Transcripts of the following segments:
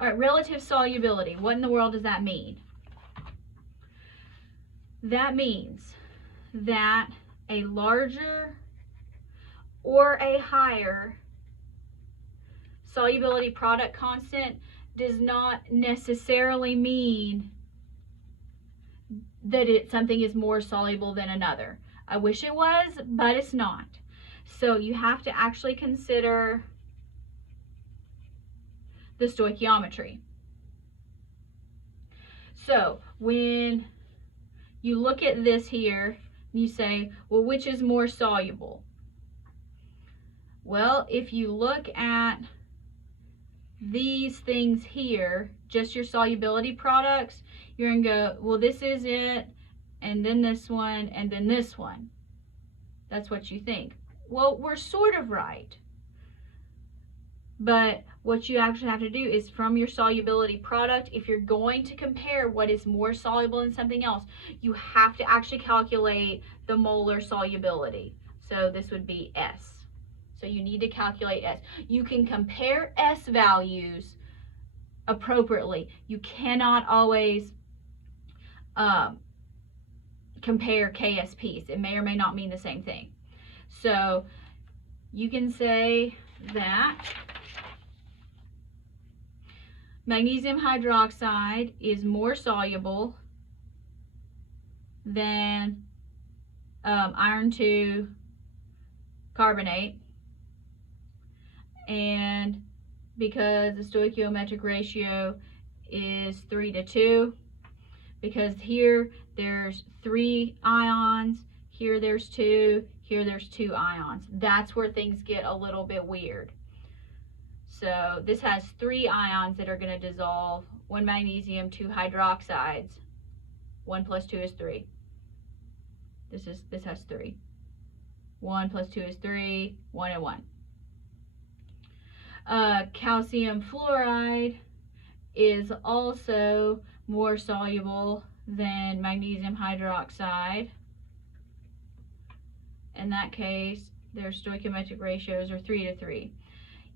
All right, relative solubility. What in the world does that mean? That means that a larger or a higher solubility product constant does not necessarily mean that something is more soluble than another. I wish it was, but it's not. So you have to actually consider the stoichiometry. So when you look at this here, you say, well, which is more soluble? Well, if you look at these things here, just your solubility products, you're going to go, well, this is it, and then this one, and then this one. That's what you think. Well, we're sort of right. But what you actually have to do is from your solubility product, if you're going to compare what is more soluble than something else, you have to actually calculate the molar solubility. So this would be S. So you need to calculate S. You can compare S values appropriately. You cannot always compare KSPs. It may or may not mean the same thing. So you can say that magnesium hydroxide is more soluble than iron 2 carbonate, and because the stoichiometric ratio is 3:2, because here there's 3 ions, here there's 2, here there's 2 ions. That's where things get a little bit weird. So this has 3 ions that are going to dissolve 1 magnesium, 2 hydroxides. 1 plus 2 is 3. This has 3. 1 plus 2 is 3. 1 and 1. Calcium fluoride is also more soluble than magnesium hydroxide. In that case, their stoichiometric ratios are 3:3.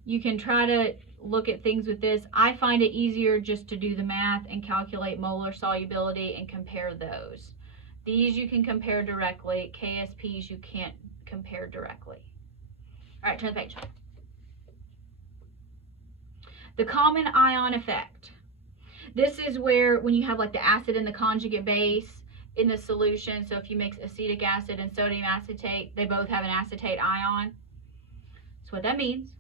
You can try to look at things with this. I find it easier just to do the math and calculate molar solubility and compare those. These you can compare directly. KSPs you can't compare directly. All right, turn the page. The common ion effect. This is where when you have like the acid and the conjugate base in the solution, so if you mix acetic acid and sodium acetate, they both have an acetate ion. That's what that means.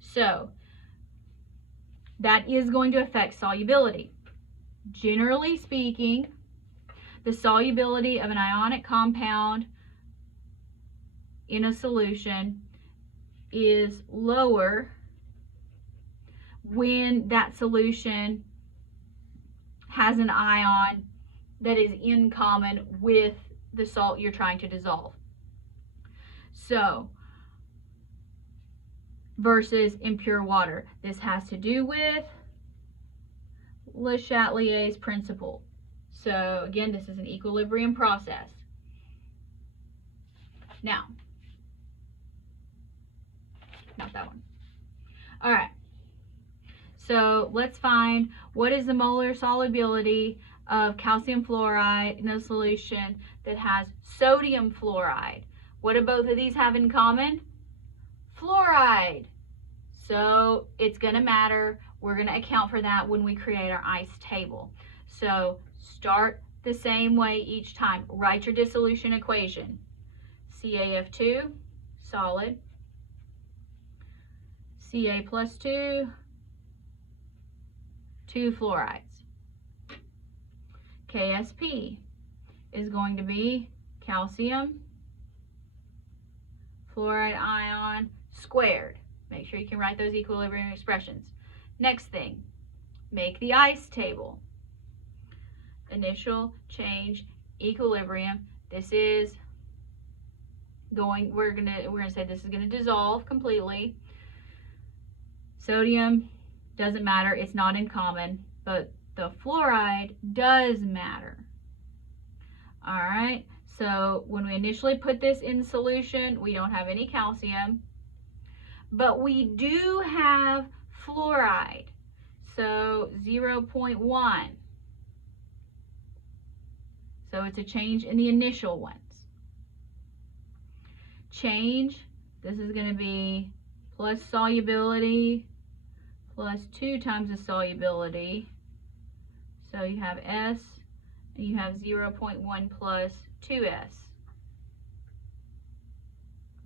So that is going to affect solubility. Generally speaking, the solubility of an ionic compound in a solution is lower when that solution has an ion that is in common with the salt you're trying to dissolve. So, versus impure water. This has to do with Le Chatelier's principle. So again, this is an equilibrium process. Now, not that one. All right. So let's find what is the molar solubility of calcium fluoride in a solution that has sodium fluoride. What do both of these have in common? Fluoride. So it's going to matter. We're going to account for that when we create our ice table. So start the same way each time. Write your dissolution equation. CaF2, solid. Ca plus 2, 2 fluorides. KSP is going to be calcium fluoride ion squared. Make sure you can write those equilibrium expressions. Next thing, make the ice table. Initial change equilibrium. This is going, we're gonna say this is gonna dissolve completely. Sodium doesn't matter, it's not in common, but the fluoride does matter. All right, so when we initially put this in solution, we don't have any calcium, but we do have fluoride. So 0.1. So it's a change in the initial ones. Change, this is going to be plus solubility plus 2 times the solubility. So you have S, and you have 0.1 plus 2S.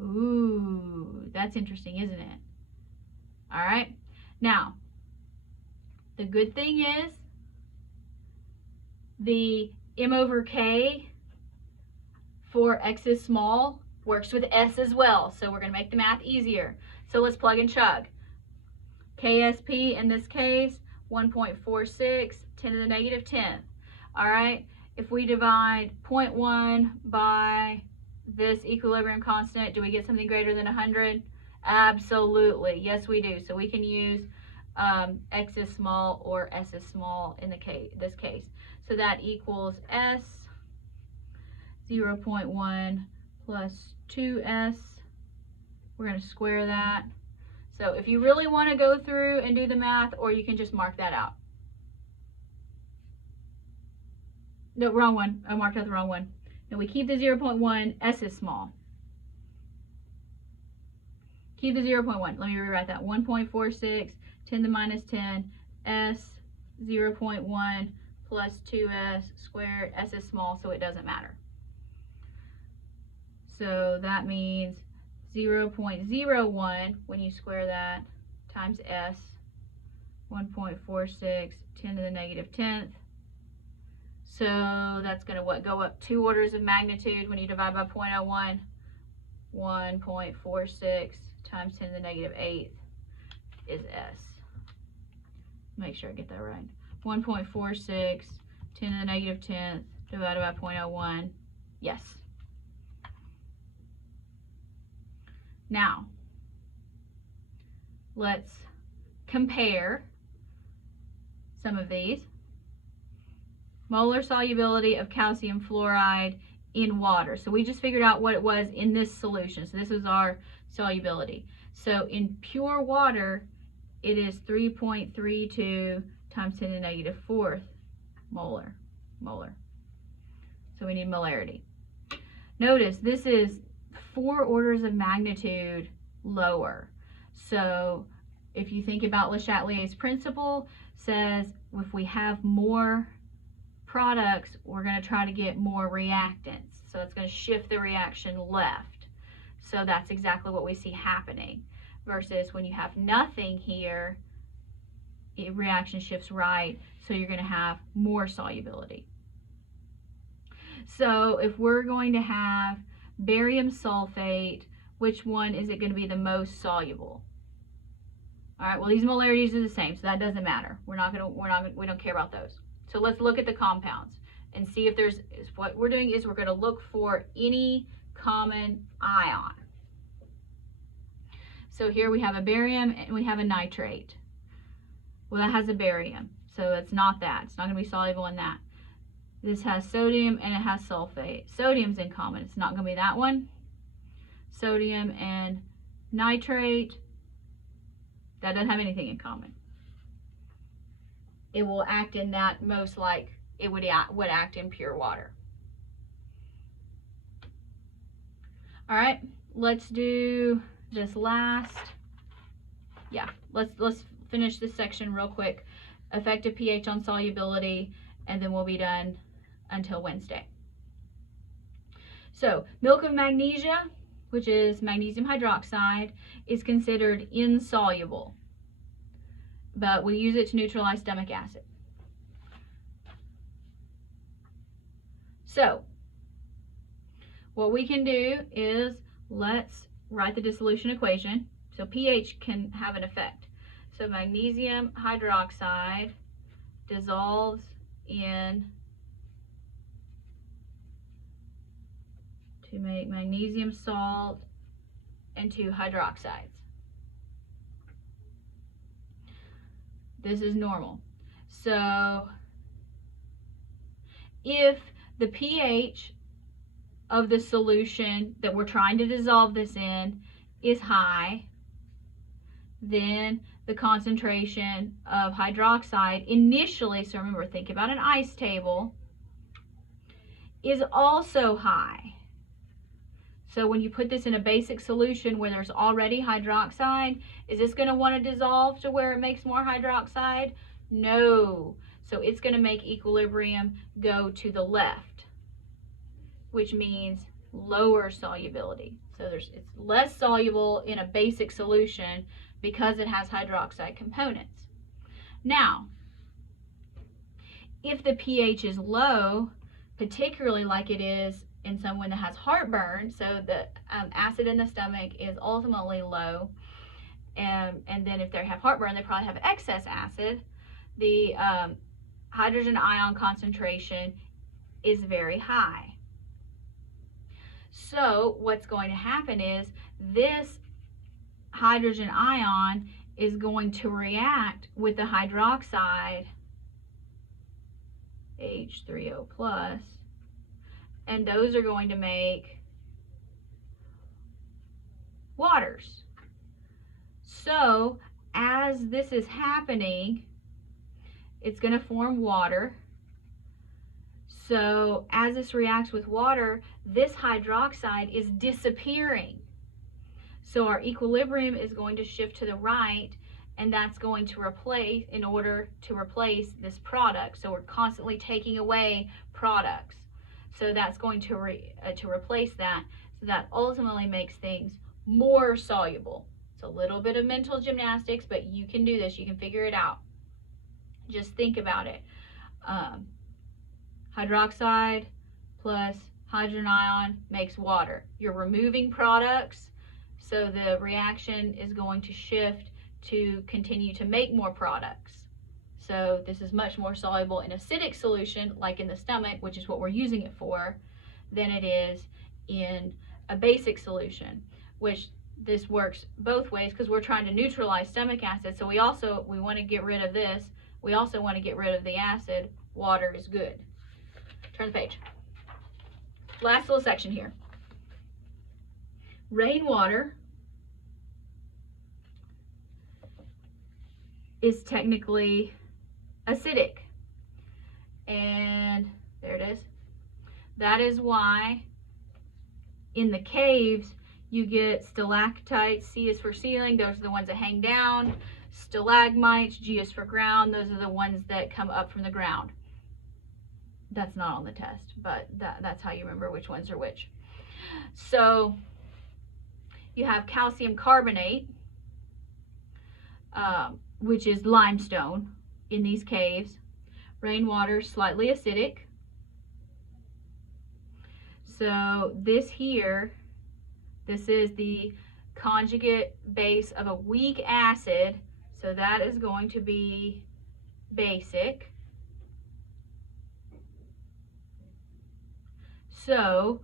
Ooh, that's interesting, isn't it? All right. Now, the good thing is the M over K for X is small works with S as well. So we're going to make the math easier. So let's plug and chug. KSP in this case, 1.46, 10 to the negative 10th. All right. If we divide 0.1 by this equilibrium constant, do we get something greater than 100? Absolutely. Yes, we do. So we can use X is small or S is small in this case. So that equals S 0.1 plus 2S. We're going to square that. So if you really want to go through and do the math, or you can just mark that out. No, wrong one. I marked out the wrong one. And we keep the 0.1, S is small. Keep the 0.1. Let me rewrite that. 1.46, 10 to the minus 10, S 0.1 plus 2S squared. S is small, so it doesn't matter. So that means 0.01 when you square that times S, 1.46, 10 to the negative 10th. So that's going to go up 2 orders of magnitude when you divide by 0.01. 1.46 times 10 to the negative 8th is S. Make sure I get that right. 1.46, 10 to the negative 10th divided by 0.01. Yes. Now, let's compare some of these. Molar solubility of calcium fluoride in water. So we just figured out what it was in this solution. So this is our solubility. So in pure water, it is 3.32 times 10 to the negative 4th molar. So we need molarity. Notice this is 4 orders of magnitude lower. So if you think about Le Chatelier's principle, says if we have more products, we're going to try to get more reactants. So it's going to shift the reaction left. So that's exactly what we see happening. Versus when you have nothing here, reaction shifts right, so you're going to have more solubility. So if we're going to have barium sulfate, which one is it going to be the most soluble? All right, well, these molarities are the same, so that doesn't matter. We don't care about those. So let's look at the compounds and see if there's, what we're doing is we're going to look for any common ion. So here we have a barium and we have a nitrate. Well, that has a barium, so it's not that. It's not going to be soluble in that. This has sodium and it has sulfate. Sodium's in common. It's not going to be that one. Sodium and nitrate, that doesn't have anything in common. It will act in that most like it would act in pure water. All right, let's do this last. Yeah, let's finish this section real quick. Effective pH on solubility, and then we'll be done until Wednesday. So milk of magnesia, which is magnesium hydroxide, is considered insoluble, but we use it to neutralize stomach acid. So what we can do is let's write the dissolution equation. So pH can have an effect. So magnesium hydroxide dissolves in to make magnesium salt and 2 hydroxides. This is normal. So if the pH of the solution that we're trying to dissolve this in is high, then the concentration of hydroxide initially, so remember, think about an ice table, is also high. So when you put this in a basic solution where there's already hydroxide, is this going to want to dissolve to where it makes more hydroxide? No. So it's going to make equilibrium go to the left, which means lower solubility. So it's less soluble in a basic solution because it has hydroxide components. Now, if the pH is low, particularly like it is in someone that has heartburn, so the acid in the stomach is ultimately low, and then if they have heartburn, they probably have excess acid, the hydrogen ion concentration is very high. So what's going to happen is this hydrogen ion is going to react with the hydroxide H3O+, and those are going to make waters. So as this is happening, it's going to form water. So as this reacts with water, this hydroxide is disappearing. So our equilibrium is going to shift to the right, and that's going to replace, in order to replace this product. So we're constantly taking away products. So that's going to replace that. So that ultimately makes things more soluble. It's a little bit of mental gymnastics, but you can do this. You can figure it out. Just think about it. Hydroxide plus hydrogen ion makes water. You're removing products, so the reaction is going to shift to continue to make more products. So this is much more soluble in acidic solution, like in the stomach, which is what we're using it for, than it is in a basic solution, which this works both ways because we're trying to neutralize stomach acid. So we want to get rid of this. We also want to get rid of the acid. Water is good. Turn the page. Last little section here. Rainwater is technically acidic. And there it is. That is why in the caves you get stalactites. C is for ceiling. Those are the ones that hang down. Stalagmites, G is for ground. Those are the ones that come up from the ground. That's not on the test, but that's how you remember which ones are which. So you have calcium carbonate, which is limestone in these caves. Rainwater, slightly acidic. So this here, this is the conjugate base of a weak acid, so that is going to be basic. So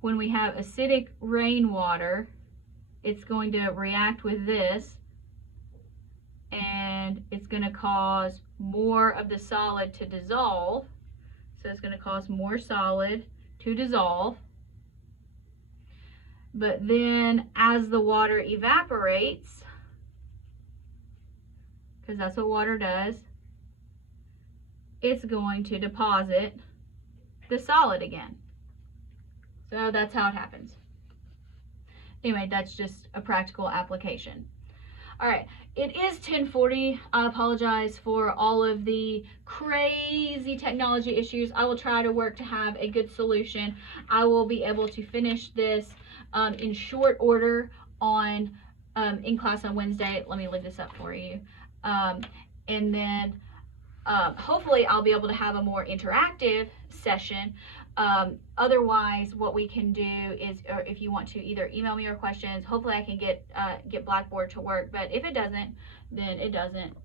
when we have acidic rainwater, it's going to react with this, and it's going to cause more of the solid to dissolve. So it's going to cause more solid to dissolve. But then as the water evaporates, because that's what water does, it's going to deposit the solid again. So that's how it happens. Anyway, that's just a practical application. All right, it is 10:40. I apologize for all of the crazy technology issues. I will try to work to have a good solution. I will be able to finish this in short order on in class on Wednesday. Let me leave this up for you. And then hopefully I'll be able to have a more interactive session. Otherwise, what we can do is, or if you want to either email me your questions, hopefully I can get Blackboard to work, but if it doesn't, then it doesn't.